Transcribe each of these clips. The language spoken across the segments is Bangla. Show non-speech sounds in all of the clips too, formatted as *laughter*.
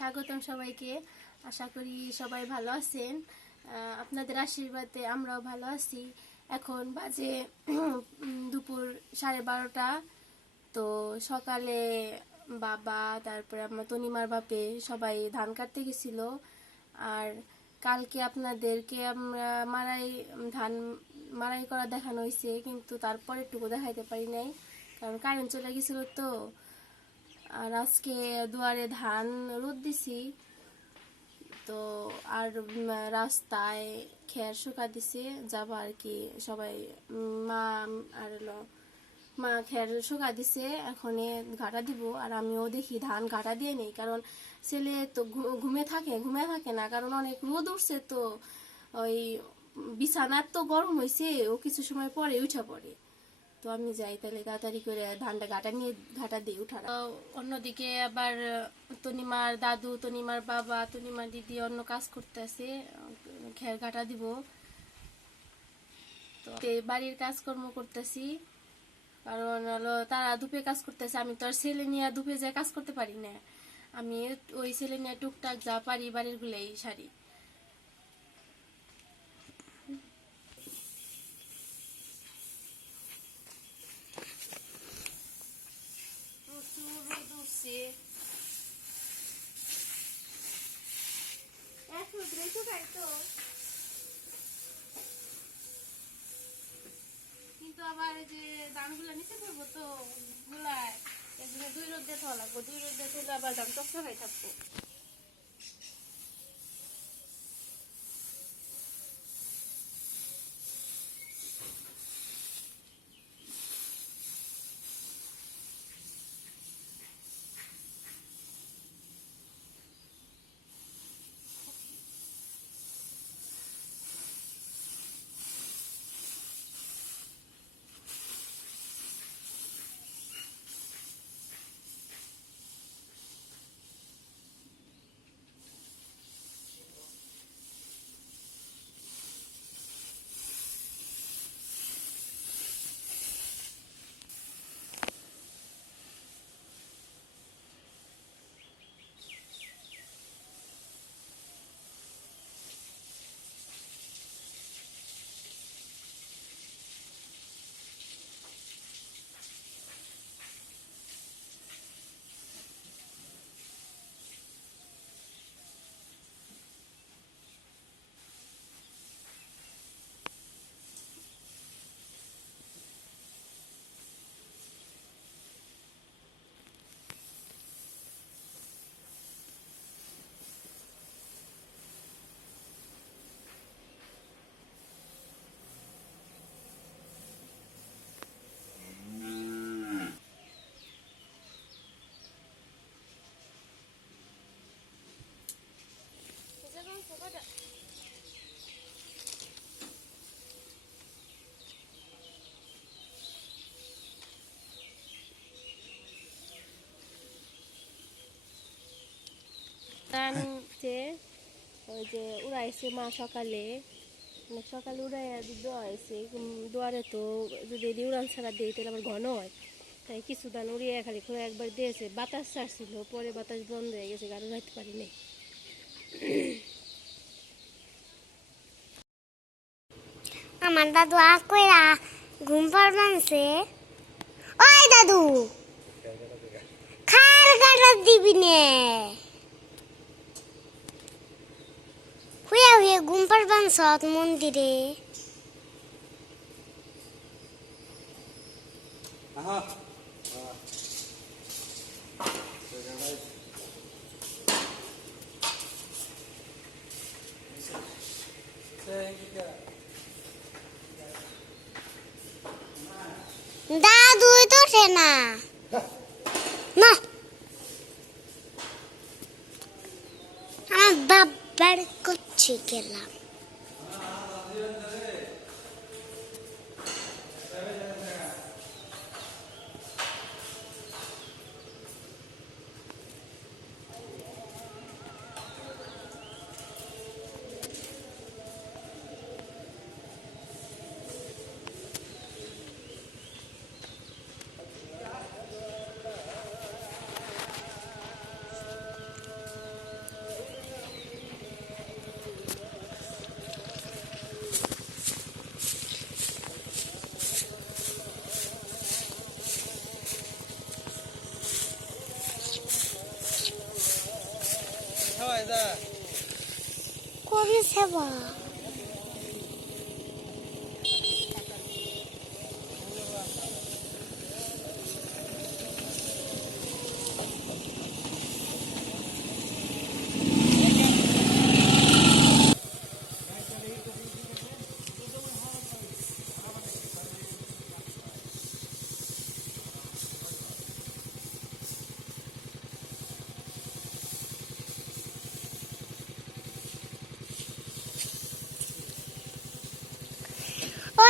স্বাগতম সবাইকে। আশা করি সবাই ভালো আছেন। আপনাদের আশীর্বাদে আমরাও ভালো আছি। এখন বাজে দুপুর সাড়ে বারোটা। তো সকালে বাবা, তারপরে আমার তনিমার বাপে সবাই ধান কাটতে গেছিল। আর কালকে আপনাদেরকে আমরা মারাই ধান মারাই করা দেখানো হয়েছে, কিন্তু তারপরে একটুকু দেখাইতে পারি নাই, কারণ কারেন্ট চলে গেছিল তো। আর আজকে দুয়ারে ধান রোদ দিছি, তো আর রাস্তায় খেয়ার শুকা দিছে, যাব আর কি সবাই, মা, আর মা খেয়ার শুকা দিছে এখন ঘাটা দিব, আর আমিও দেখি ধান ঘাটা দিয়ে নেই, কারণ ছেলে তো ঘুমে থাকে ঘুমে থাকে না, কারণ অনেক রোদ উঠছে তো, ওই বিছানার তো গরম হয়েছে ও কিছু সময় পরে উঠা পড়ে। তো আমি যাই তাহলে তাড়াতাড়ি করে ধানটা ঘাটা নিয়ে ঘাটা দিয়ে উঠা অন্যদিকে আবার তনিমার দাদু, তনিমার বাবা, তনিমার দিদি অন্য কাজ করতে আছে খের ঘাটা দিব। তো বাড়ির কাজকর্ম করতেছি, কারণ হলো তারা ধূপে কাজ করতেছে, আমি তো আর ছেলে নিয়ে ধূপে যায় কাজ করতে পারি না। আমি ওই ছেলে নিয়ে টুকটাক যা পারি বাড়ির গুলাই সারি। তো। কিন্তু আবার এই যে ধানগুলো নিচে পড়ব তো গুলায় জন্য দুই রোদ থাকা লাগবো। দুই রোদ থাকলে আবার দাম চকচকাই থাকব। ধান *laughs* যে ওই যে উড়াইছে মা সকালে মানে সকালে উড়াই দেওয়া হয়েছে দুয়ারে তো যদি এদি উড়ান ছাড়া দিই তাহলে আবার ঘন হয়। তাই কিছু ধান উড়িয়ে খালি করে একবার দিয়েছে। বাতাস ছাড়ছিল পরে বাতাস বন্ধ হয়ে গেছে গাড়ি যাইতে পারি নাই। *coughs* আমার দাদু আকইরা ঘুম পারবানছে ওই দাদু! খার কাটা দিবি নে। হুয়া হুয়ে ঘুম পারবানছ মন্দিরে দাদুই তো ওঠে না না আমার বাবার করছি গেলাম। করেছে বা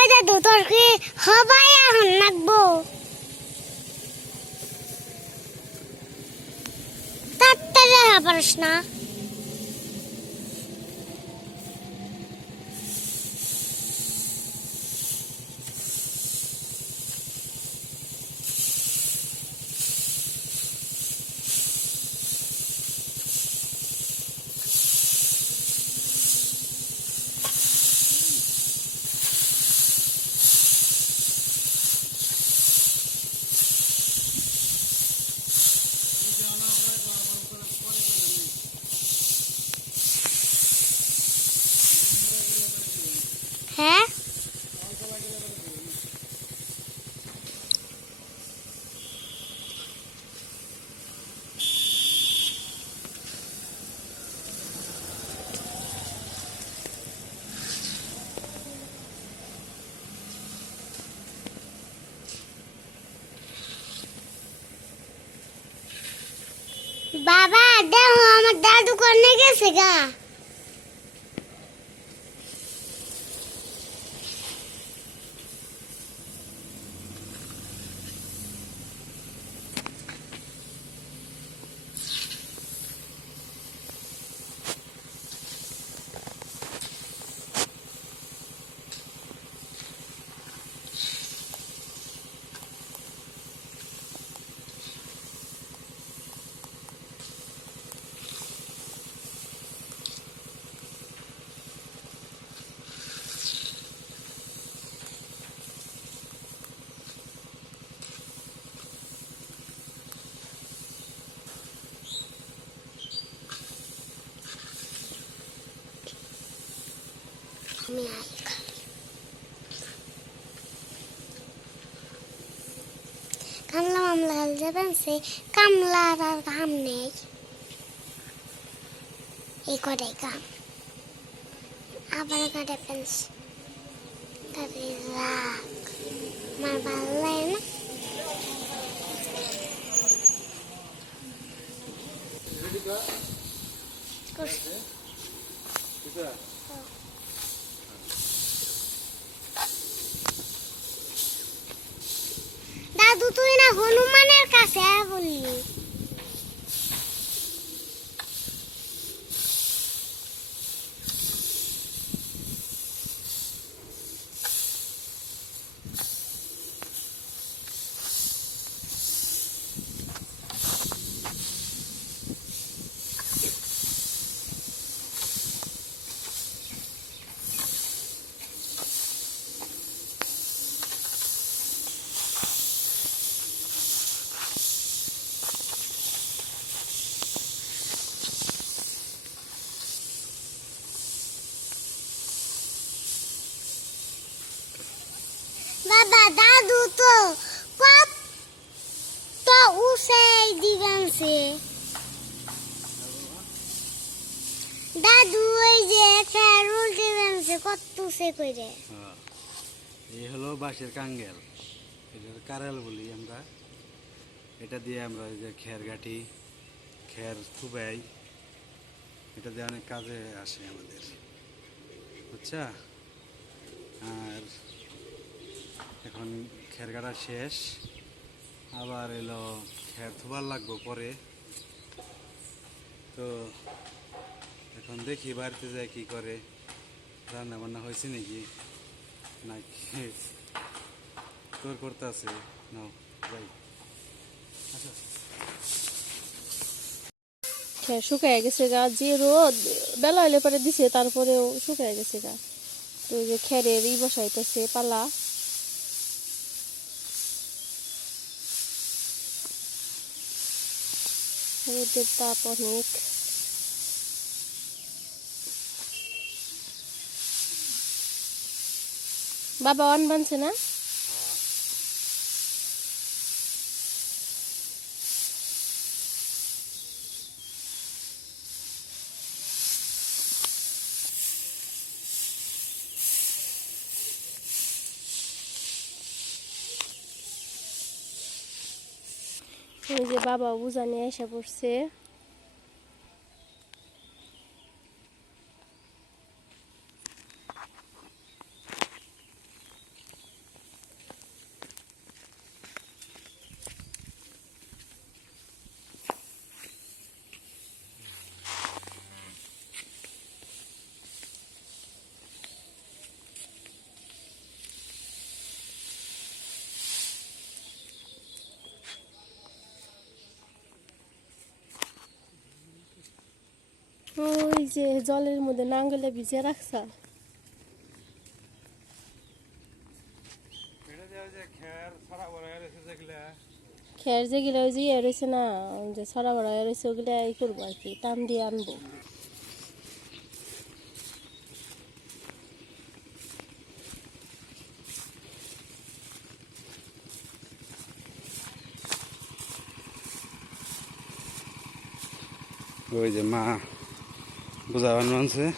ওই দাদু তোর হবাই এখন নাকবো। তাড়াতাড়ি পারিস না বাবা দেখো আমার দাদু কোনে গেছে গা আমি আই খালি কামলা সে কামলার আর কাম নেই। এই কটাই কাম আবার কাটে পেন্স। রাগ। আমার ভালো লাগে না করছি। দাদু তুই না হনুমানের কাছে বললি বাবা দাদু তো কত উসে দিবেন সে দাদু ওই যে ফের উল্টে দিবেন উসে কইরে হ্যাঁ। এই হলো বাঁশের কাঙ্গেল। এটার কারেল বলি আমরা। এটা দিয়ে আমরা ওই যে খের গাঁটি খের থুবাই, এটা দিয়ে অনেক কাজে আসে আমাদের। বুঝছা আর এখন খের গাড়া শেষ। আবার এলো খের থুবার লাগবো পরে। তো এখন দেখি বাড়িতে যাই কি করে। রান্না বান্না হয়েছে নাকি? নাকি? তোর করতে আছে? নাও, যাই। আচ্ছা হ্যাঁ শুকায় গেছে গা, যে রোদ বেলা হইলে পরে দিছে, তারপরেও শুকায় গেছে গা। তো যে খেরের ই বসাইতেছে, পালা। রোদের তাপ অনেক। বাবা অন বানছে না? এই যে বাবা বুঝা এসে পড়ছে ওই যে জলের মধ্যে নাঙ্গলে ভিজে রাখছা? খের যেগুলা। যেগুলো ওই যে ইয়ে রয়েছে না যে ছড়া বড়া রয়েছে ওগুলো এই করব আর কি টান দিয়ে আনব। ওই যে মা pues avance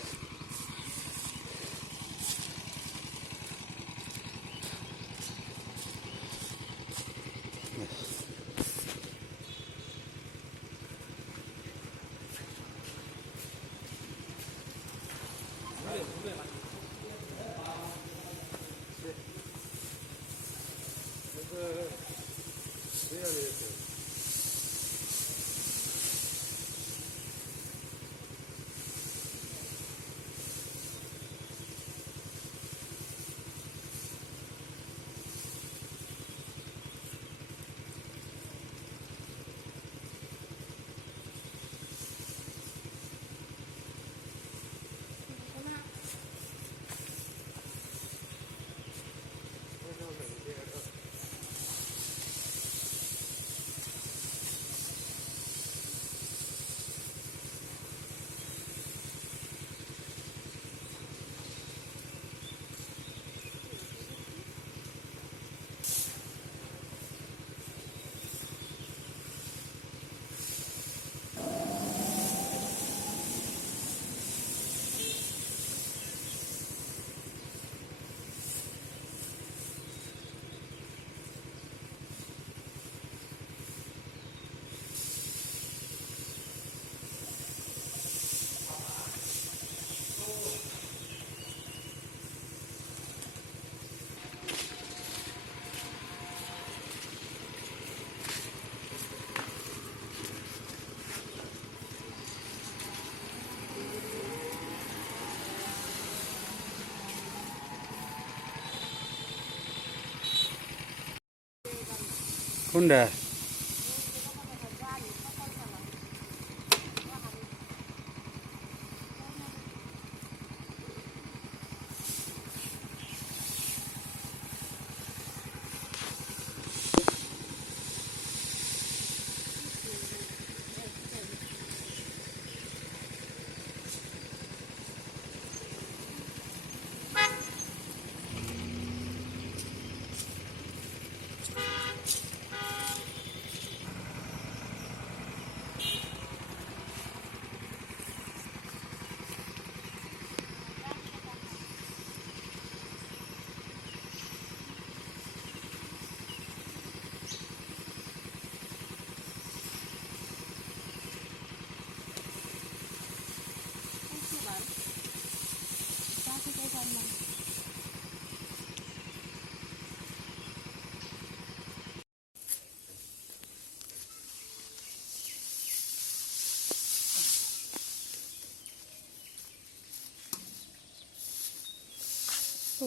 Bunda.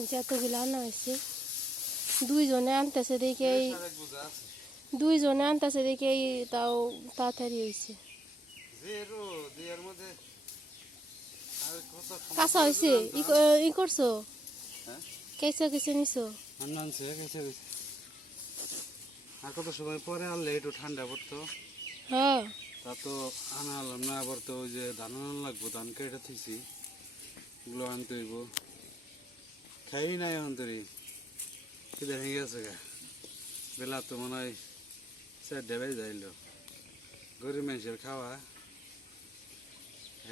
যতগুলো আনা হয়েছে দুইজনে আনতেছে দেখে এই দুইজনে আনতেছে দেখে এই তাও তাড়াতাড়ি হয়েছে কাঁচা হয়েছে ই করছ? কেঁচা কেঁচে নিছো আর কত সময় পরে আনলে একটু ঠান্ডা পড়তো হ্যাঁ তা তো আনালাম না আবার তো ওই যে ধান আনা লাগবো ধান কেটে থিছি এগুলো আনতে হইব খাই নাই এখন তরি খিদে ভেঙে গেছে গা। বেলা তো মনে হয় চারটে বেজে যাইল। গরিব মানুষের খাওয়া।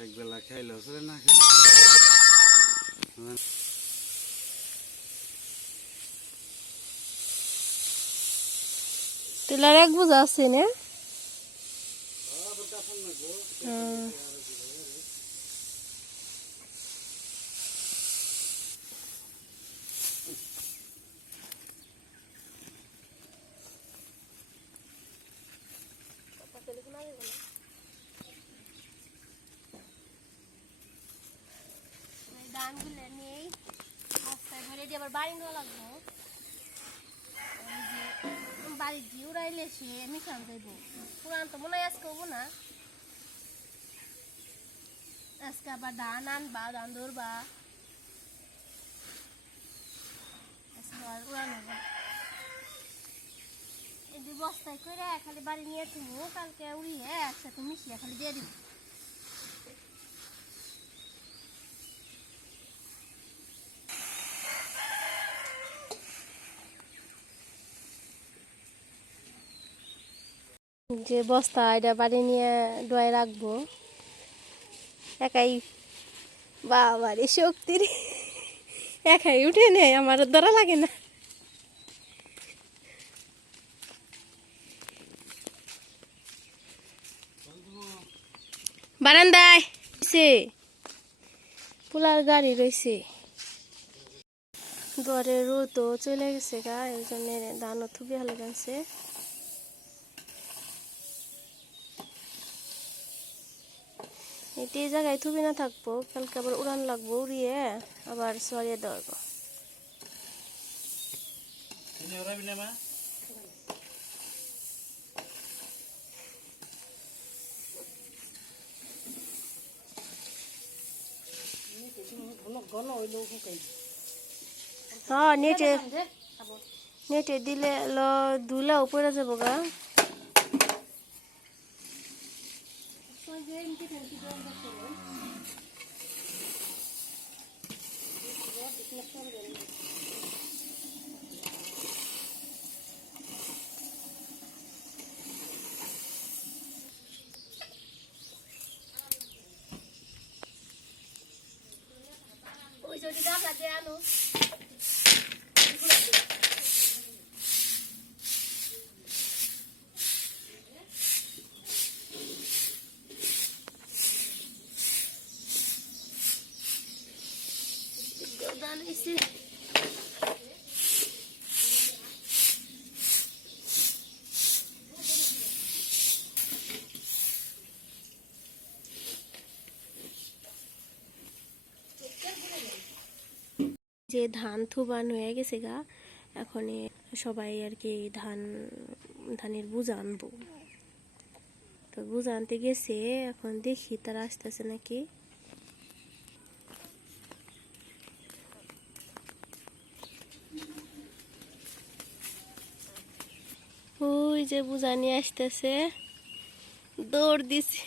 এক বেলা খাইলেও চলে না খাইলে? তেলার এক বোঝা আছে না হুম। এই ধানগুলো নিয়েই বস্তায় ভরে দিয়ে আবার বাড়ি দিয়ে উড়াইলে মিশান যাইব ধান আনবা, ধান ধরবা। আজকে বস্তায় করে খালি বাড়ি নিয়ে তুমি কালকে উড়িয়ে একসাথে মিশিয়ে খালি দিয়ে দিব যে বস্তা এটা বাড়ি নিয়ে ডোয়ায় রাখব, একাই বাবারে শক্তির, একাই উঠে নেই আমার ধরা লাগে না। বারান্দায় পোলার গাড়ি রয়েছে। দরে রোদ চলে গেছে গা, এই জন্য ধানও থুবি হলে গেছে। এটি এই জায়গায় থুবি না থাকব কালকে আবার উড়ান লাগবো উড়িয়ে আবার সরিয়ে দেওয়াবো হ্যাঁ নেটে নেটে দিলে ল ধুলা উপরে যাব গা। ये इनकी ट्वेंटी जो बहुत डिस्कशन करेंगे যে ধান থুবান হয়ে গেছে গা, এখন সবাই আর কি ধান, ধানের বুঝা আনব। তো বুঝা আনতে গেছে, এখন দেখি তারা আসতেছে নাকি ওই যে বুঝা নিয়ে আসতেছে, দৌড় দিছে।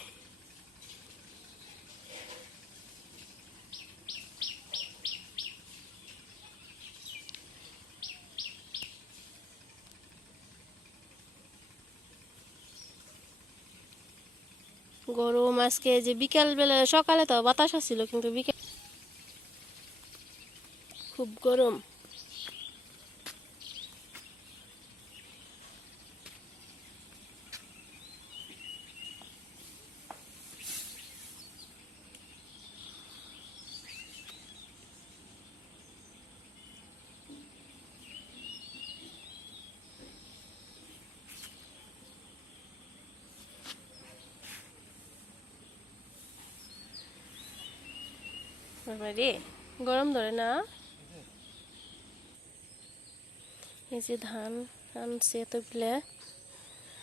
গরম আজকে যে বিকাল বেলা, সকালে তো বাতাস আসছিল কিন্তু বিকেল খুব গরম। গরম ধরে না। এই যে ধান আনছে এতগুলা।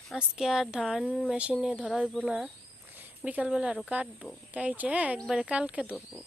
আজকে আর ধান মেশিনে ধরা হইব না। বিকালবেলা আরও কাটবো। কাইটে একবারে কালকে ধরবো।